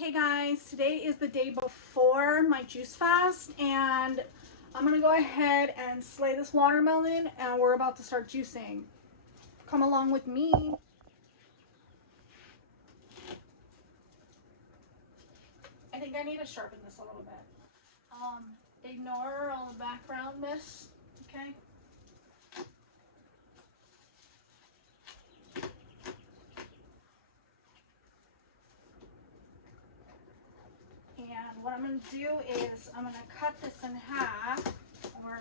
Okay guys, today is the day before my juice fast and I'm gonna go ahead and slay this watermelon and we're about to start juicing. Come along with me. I think I need to sharpen this a little bit. Ignore all the background mess, okay? And what I'm going to do is I'm going to cut this in half, or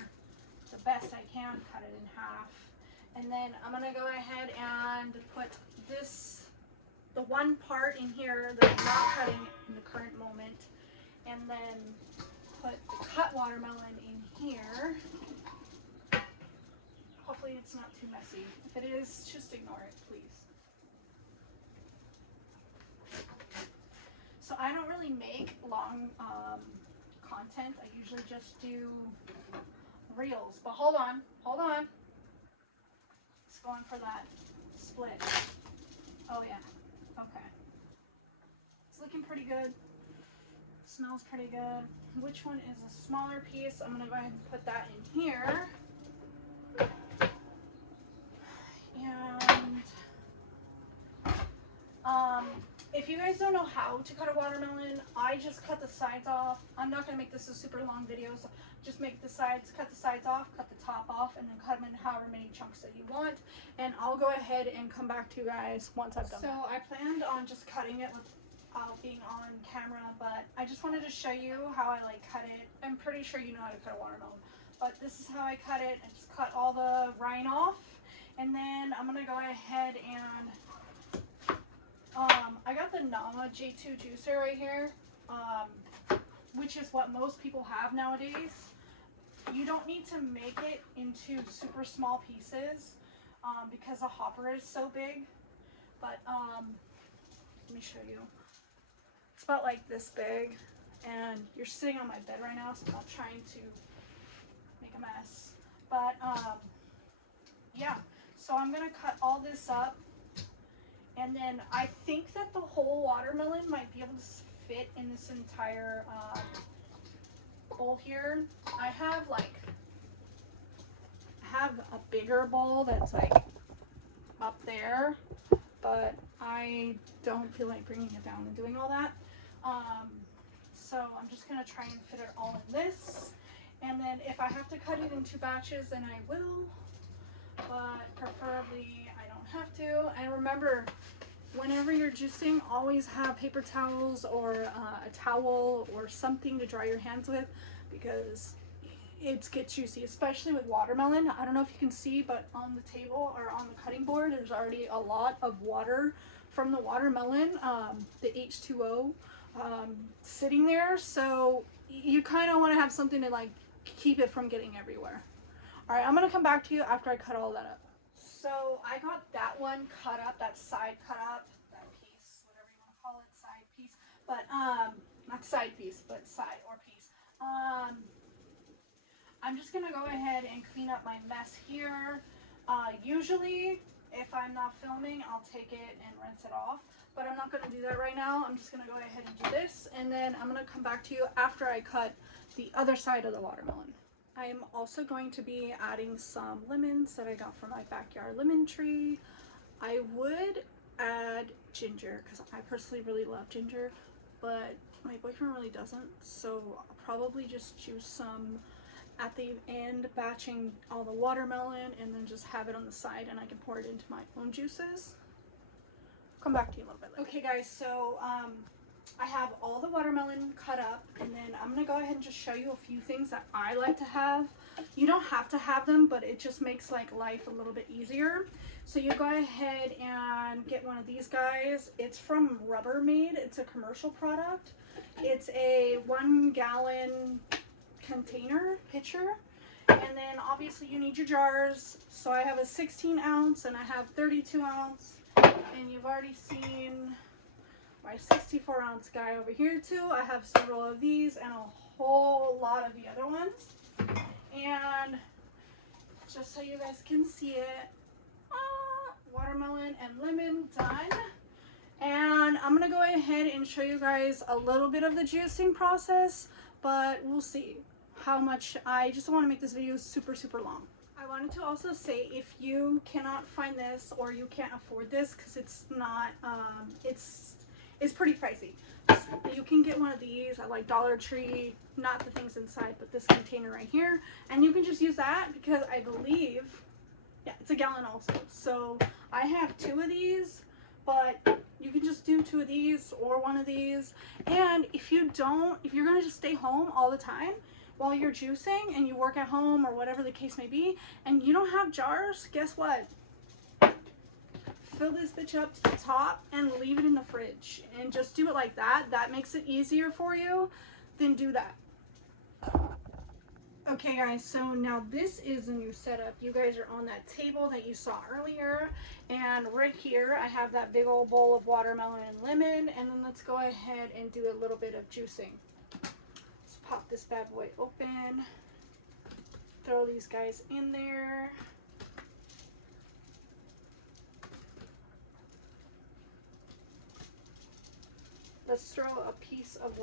the best I can cut it in half. And then I'm going to go ahead and put this, the one part in here that I'm not cutting in the current moment, and then put the cut watermelon in here. Hopefully it's not too messy. If it is, just ignore it, please. So I don't really make long content. I usually just do reels. But hold on. It's going for that split. Oh yeah. Okay. It's looking pretty good. Smells pretty good. Which one is a smaller piece? I'm gonna go ahead and put that in here. And if you guys don't know how to cut a watermelon, I just cut the sides off. I'm not gonna make this a super long video, so just make the sides, cut the sides off, cut the top off, and then cut them in however many chunks that you want. And I'll go ahead and come back to you guys once I've done that. So I planned on just cutting it without being on camera, but I just wanted to show you how I like cut it. I'm pretty sure you know how to cut a watermelon, but this is how I cut it. I just cut all the rind off, and then I'm gonna go ahead and I got the Nama J2 juicer right here, which is what most people have nowadays. You don't need to make it into super small pieces because the hopper is so big. But let me show you. It's about like this big, and you're sitting on my bed right now, so I'm not trying to make a mess. But yeah, so I'm gonna cut all this up. And then I think that the whole watermelon might be able to fit in this entire bowl here. I have a bigger bowl that's like up there, but I don't feel like bringing it down and doing all that. So I'm just gonna try and fit it all in this. And then if I have to cut it in 2 batches, then I will, but preferably I don't have to. And remember, whenever you're juicing, always have paper towels or a towel or something to dry your hands with, because it gets juicy, especially with watermelon. I don't know if you can see, but on the table or on the cutting board, there's already a lot of water from the watermelon, the H2O sitting there. So you kind of want to have something to like keep it from getting everywhere. All right, I'm gonna come back to you after I cut all that up. So I got that one cut up, that side cut up, that piece, whatever you want to call it, side piece. But not side piece, but side or piece. I'm just gonna go ahead and clean up my mess here. Usually, if I'm not filming, I'll take it and rinse it off. But I'm not gonna do that right now. I'm just gonna go ahead and do this, and then I'm gonna come back to you after I cut the other side of the watermelon. I am also going to be adding some lemons that I got from my backyard lemon tree. I would add ginger because I personally really love ginger, but my boyfriend really doesn't, so I'll probably just juice some at the end, batching all the watermelon, and then just have it on the side and I can pour it into my own juices. I'll come back to you a little bit later. Okay guys, so I have all the watermelon cut up, and then I'm gonna go ahead and just show you a few things that I like to have. You don't have to have them, but it just makes like life a little bit easier. So you go ahead and get one of these guys. It's from Rubbermaid. It's a commercial product. It's a 1 gallon container pitcher, and then obviously you need your jars. So I have a 16 ounce and I have 32 ounce, and you've already seen my 64 ounce guy over here too. I have several of these and a whole lot of the other ones. And just so you guys can see it, watermelon and lemon done. And I'm gonna go ahead and show you guys a little bit of the juicing process, but we'll see how much. I just want to make this video super long. I wanted to also say, if you cannot find this or you can't afford this, because it's not it's pretty pricey, you can get one of these at like Dollar Tree, not the things inside but this container right here, and you can just use that, because I believe, yeah, it's a gallon also. So I have 2 of these, but you can just do 2 of these or 1 of these. And if you're gonna just stay home all the time while you're juicing and you work at home or whatever the case may be, and you don't have jars, guess what? Fill this bitch up to the top and leave it in the fridge, and just do it like that. That makes it easier for you. Then do that. Okay guys, so now this is a new setup. You guys are on that table that you saw earlier, and right here I have that big old bowl of watermelon and lemon, and then let's go ahead and do a little bit of juicing. Let's pop this bad boy open, throw these guys in there. Let's throw a piece of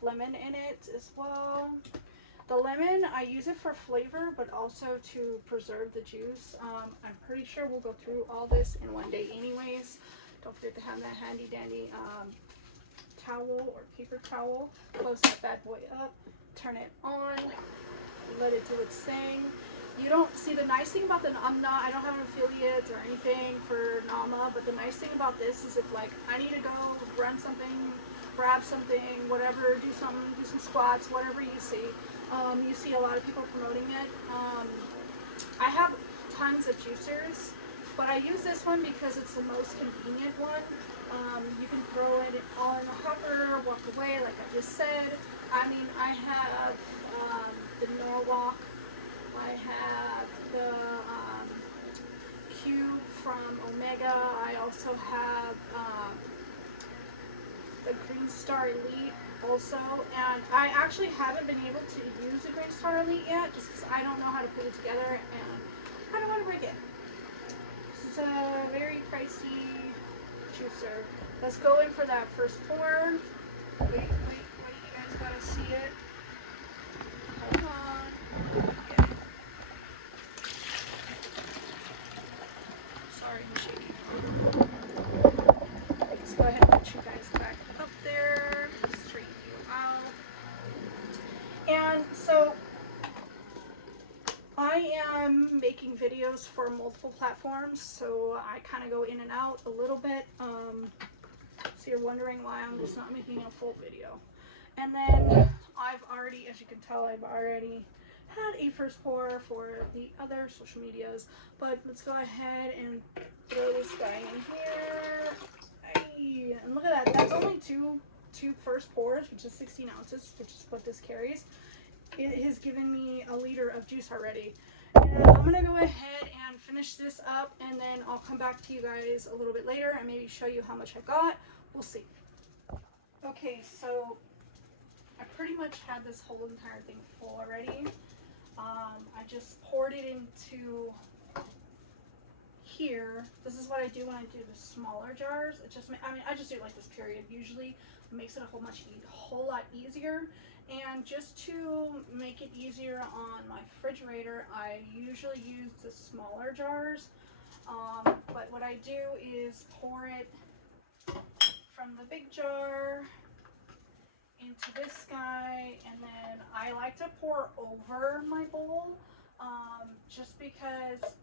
lemon in it as well. The lemon, I use it for flavor, but also to preserve the juice. I'm pretty sure we'll go through all this in one day anyways. Don't forget to have that handy dandy towel or paper towel. Close that bad boy up, turn it on, let it do its thing. You don't see, the nice thing about I don't have an affiliate or anything for Nama, but the nice thing about this is, if like I need to go run something, grab something, whatever, do some squats, whatever you see. You see a lot of people promoting it. I have tons of juicers, but I use this one because it's the most convenient one. You can throw it all in a hopper, walk away like I just said. I mean, I have the Norwalk, I have the Cube from Omega, I also have the Green Star Elite also, and I actually haven't been able to use the Green Star Elite yet, just because I don't know how to put it together and I don't want to break it. This is a very pricey juicer. Let's go in for that first pour. Wait, you guys gotta see it. Hold on. Yeah. Sorry, I'm shaking. Let's go ahead and put you guys back up there. Straighten you out. And so I am making videos for multiple platforms, so I kind of go in and out a little bit. So you're wondering why I'm just not making a full video. And then I've already, as you can tell, I've already had a first pour for the other social medias. But let's go ahead and throw this guy in here. Ay, and look at that. That's only two first pours, which is 16 ounces, which is what this carries. It has given me a liter of juice already. And I'm gonna go ahead and finish this up, and then I'll come back to you guys a little bit later and maybe show you how much I got. We'll see. Okay, so I pretty much had this whole entire thing full already. I just poured it into here. This is what I do when I do the smaller jars. It just, I mean, I just do it like this, period. Usually it makes it a whole lot easier. And just to make it easier on my refrigerator, I usually use the smaller jars. But what I do is pour it from the big jar into this guy, and then I like to pour over my bowl, just because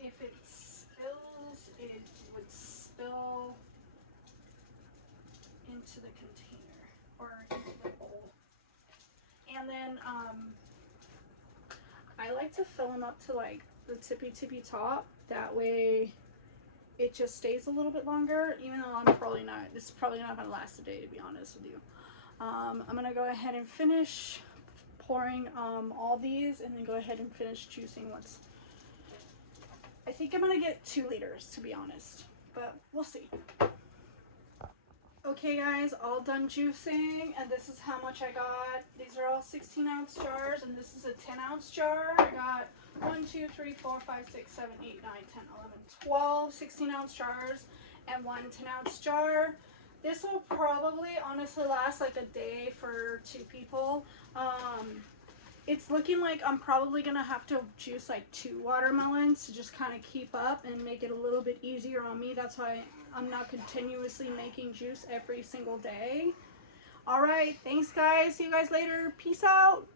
if it spills, it would spill into the container or into the bowl. And then I like to fill them up to like the tippy top, that way it just stays a little bit longer, even though this is probably not gonna last a day, to be honest with you. I'm gonna go ahead and finish pouring all these, and then go ahead and finish juicing once. I think I'm gonna get 2 liters, to be honest, but we'll see. Okay guys, all done juicing, and this is how much I got. These are all 16-ounce jars, and this is a 10-ounce jar. I got 1, 2, 3, 4, 5, 6, 7, 8, 9, 10, 11, 12 16-ounce jars. and 1 10-ounce jar. This will probably honestly last like a day for 2 people. It's looking like I'm probably gonna have to juice like 2 watermelons to just kind of keep up and make it a little bit easier on me. That's why I'm not continuously making juice every single day. All right, thanks guys. See you guys later. Peace out.